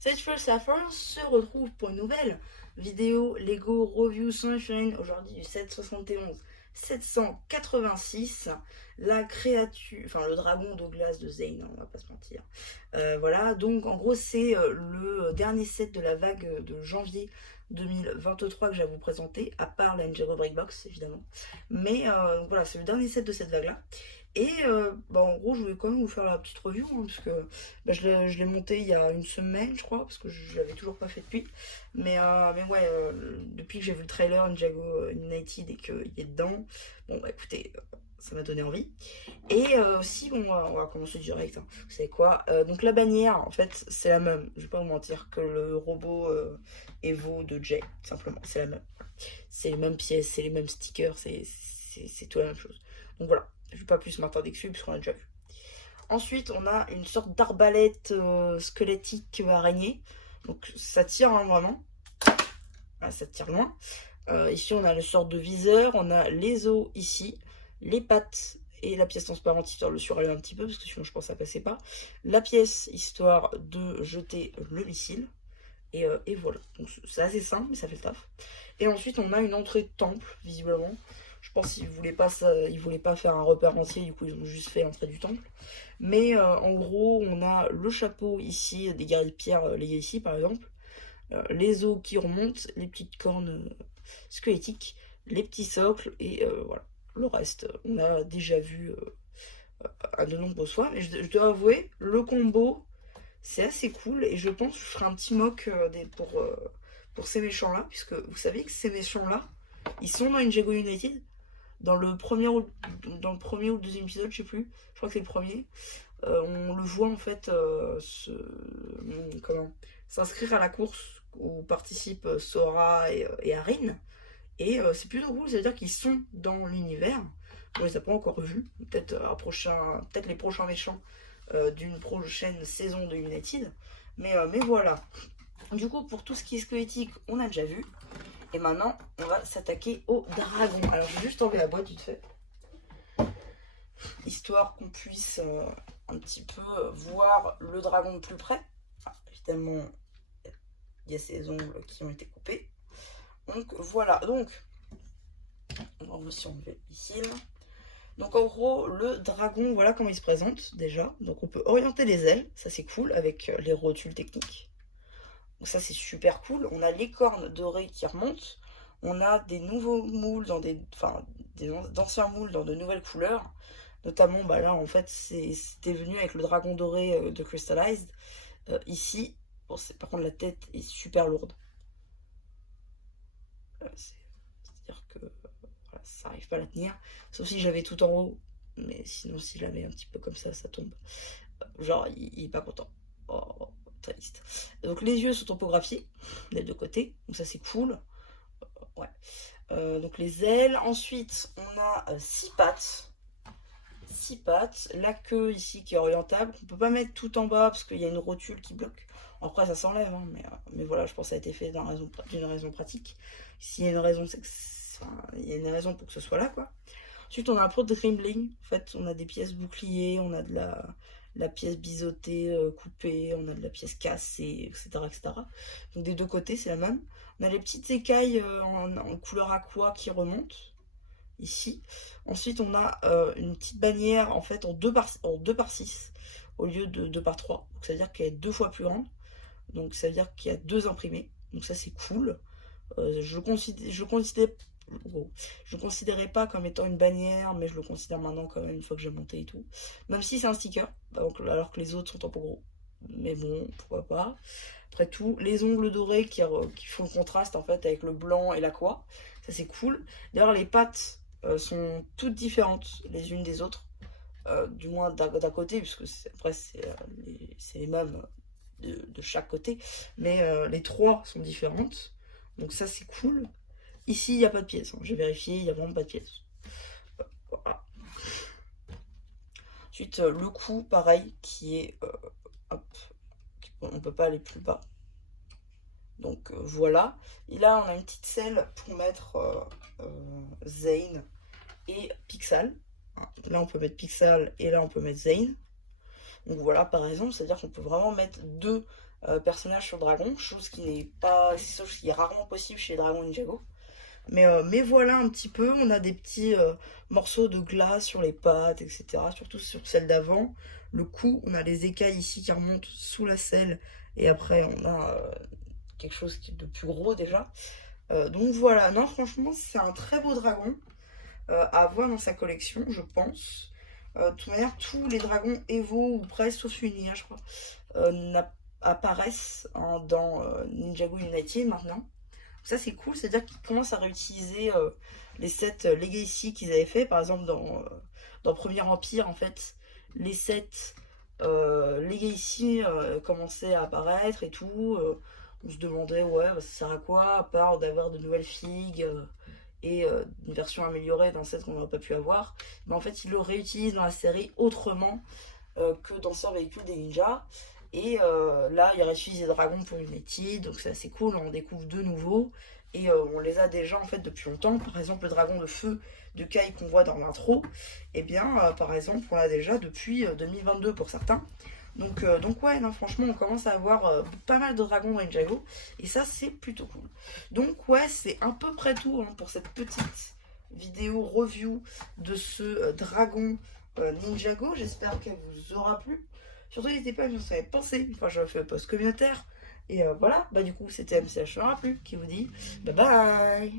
Safe Saffron se retrouve pour une nouvelle vidéo Lego Review Sunshine, aujourd'hui du 771 786, la créature, enfin le dragon d'eau glace de Zane, on va pas se mentir. Voilà, donc en gros c'est le dernier set de la vague de janvier 2023 que j'ai à vous présenter, à part la MJ Break Box évidemment. Mais voilà, c'est le dernier set de cette vague là. Et bah, en gros, je voulais quand même vous faire la petite review, hein, parce que bah, je l'ai monté il y a une semaine, je crois, parce que je l'avais toujours pas fait depuis. Mais ouais, depuis que j'ai vu le trailer Ninjago United et qu'il est dedans, bon, bah écoutez, ça m'a donné envie. Et aussi, bon, on va commencer direct. Hein. Vous savez quoi donc la bannière, en fait, c'est la même. Je vais pas vous mentir que le robot Evo de Jay, simplement, c'est la même. C'est les mêmes pièces, c'est les mêmes stickers, c'est tout la même chose. Donc voilà, je ne vais pas plus m'attarder dessus puisqu'on a déjà vu. Ensuite, on a une sorte d'arbalète squelettique araignée. Donc ça tire hein, vraiment. Ah, ça tire loin. Ici, on a une sorte de viseur. On a les os ici, les pattes et la pièce transparente histoire de le surélever un petit peu parce que sinon je pense que ça passait pas. La pièce histoire de jeter le missile. Et voilà. Donc c'est assez simple, mais ça fait le taf. Et ensuite, on a une entrée de temple, visiblement. Je pense qu'ils voulaient pas ils voulaient pas faire un repère entier, du coup ils ont juste fait l'entrée du temple. Mais en gros, on a le chapeau ici, des guerriers de pierre légués ici par exemple, les os qui remontent, les petites cornes squelettiques, les petits socles et voilà. Le reste, on a déjà vu à de nombreuses fois. Mais je dois avouer, le combo, c'est assez cool et je pense que je ferai un petit mock pour ces méchants-là, puisque vous savez que ces méchants-là, ils sont dans Ninjago United, dans le premier ou le deuxième épisode, je sais plus, je crois que c'est le premier. On le voit en fait comment s'inscrire à la course où participent Sora et Arin. Et c'est plutôt cool, c'est-à-dire qu'ils sont dans l'univers. On les a pas encore vus. Peut-être peut-être les prochains méchants d'une prochaine saison de United. Mais voilà. Du coup, pour tout ce qui est squelettique, on a déjà vu. Et maintenant, on va s'attaquer au dragon. Alors, je vais juste enlever la boîte vite fait. Histoire qu'on puisse un petit peu voir le dragon de plus près. Ah, évidemment, il y a ses ongles qui ont été coupés. Donc voilà, donc on va aussi enlever le missile. Donc en gros, le dragon, voilà comment il se présente déjà. Donc on peut orienter les ailes, ça c'est cool, avec les rotules techniques. Donc ça c'est super cool. On a les cornes dorées qui remontent. On a des nouveaux moules d'anciens moules dans de nouvelles couleurs. Notamment, bah là en fait, c'était venu avec le dragon doré de Crystallized. Ici, bon, par contre la tête est super lourde. C'est-à-dire que voilà, ça n'arrive pas à la tenir. Sauf si j'avais tout en haut. Mais sinon, si je la mets un petit peu comme ça tombe. Genre, il est pas content. Oh, triste. Donc, les yeux sont topographiés des deux côtés. Donc, ça, c'est cool. Ouais. Donc, les ailes. Ensuite, on a 6 pattes. 6 pattes. La queue ici qui est orientable. On peut pas mettre tout en bas parce qu'il y a une rotule qui bloque. Après, ça s'enlève. Hein, mais voilà, je pense que ça a été fait d'une raison pratique. S'il y a une raison, c'est que il y a une raison pour que ce soit là, quoi. Ensuite, on a un peu de Grimling. En fait, on a des pièces boucliers, on a de la pièce biseautée, coupée, on a de la pièce cassée, etc., etc. Donc des deux côtés, c'est la même. On a les petites écailles en couleur aqua qui remontent, ici. Ensuite, on a une petite bannière, en fait, en 2 par 6, au lieu de 2 par 3. Donc, ça veut dire qu'elle est 2 fois plus grande. Donc, ça veut dire qu'il y a 2 imprimés. Donc, ça, c'est cool. Je ne considérais pas comme étant une bannière, mais je le considère maintenant quand même une fois que j'ai monté et tout. Même si c'est un sticker, donc, alors que les autres sont un peu gros. Mais bon, pourquoi pas. Après tout, les ongles dorés qui font le contraste en fait avec le blanc et l'aqua. Ça c'est cool. D'ailleurs les pattes sont toutes différentes les unes des autres. Du moins d'un côté, puisque après c'est les mêmes de chaque côté. Mais les trois sont différentes. Donc ça c'est cool. Ici il n'y a pas de pièces. Hein. J'ai vérifié, il n'y a vraiment pas de pièces. Voilà. Ensuite le cou pareil qui est hop, on peut pas aller plus bas. Donc voilà. Et là on a une petite selle pour mettre Zane et Pixel. Là on peut mettre Pixel et là on peut mettre Zane. Donc voilà, par exemple, c'est-à-dire qu'on peut vraiment mettre deux personnages sur dragon, chose qui n'est pas, chose qui est rarement possible chez les dragons Ninjago. Mais voilà un petit peu, on a des petits morceaux de glace sur les pattes, etc. Surtout sur celle d'avant. Le cou, on a les écailles ici qui remontent sous la selle. Et après, on a quelque chose de plus gros déjà. Donc voilà, non, franchement, c'est un très beau dragon à avoir dans sa collection, je pense. De toute manière, tous les dragons Evo, ou presque, sauf Unia, je crois, apparaissent dans Ninjago United maintenant. Ça c'est cool, c'est-à-dire qu'ils commencent à réutiliser les sets Legacy qu'ils avaient fait, par exemple dans Premier Empire en fait, les sets Legacy commençaient à apparaître et tout. On se demandait ouais bah, ça sert à quoi à part d'avoir de nouvelles figues et une version améliorée d'un set qu'on n'aurait pas pu avoir. Mais en fait ils le réutilisent dans la série autrement que dans ce véhicule des ninjas. Et là, il réutilise les dragons pour United, donc c'est assez cool, on en découvre de nouveaux. Et on les a déjà en fait depuis longtemps. Par exemple, le dragon de feu de Kai qu'on voit dans l'intro, et bien par exemple, on l'a déjà depuis 2022 pour certains. Donc ouais, non, franchement, on commence à avoir pas mal de dragons dans Ninjago, et ça, c'est plutôt cool. Donc ouais, c'est à peu près tout hein, pour cette petite vidéo review de ce dragon Ninjago. J'espère qu'elle vous aura plu. Surtout, n'hésitez pas à me dire ce que vous avez pensé. Enfin, je fais un post communautaire. Et voilà, bah du coup, c'était MCH plus qui vous dit bye bye.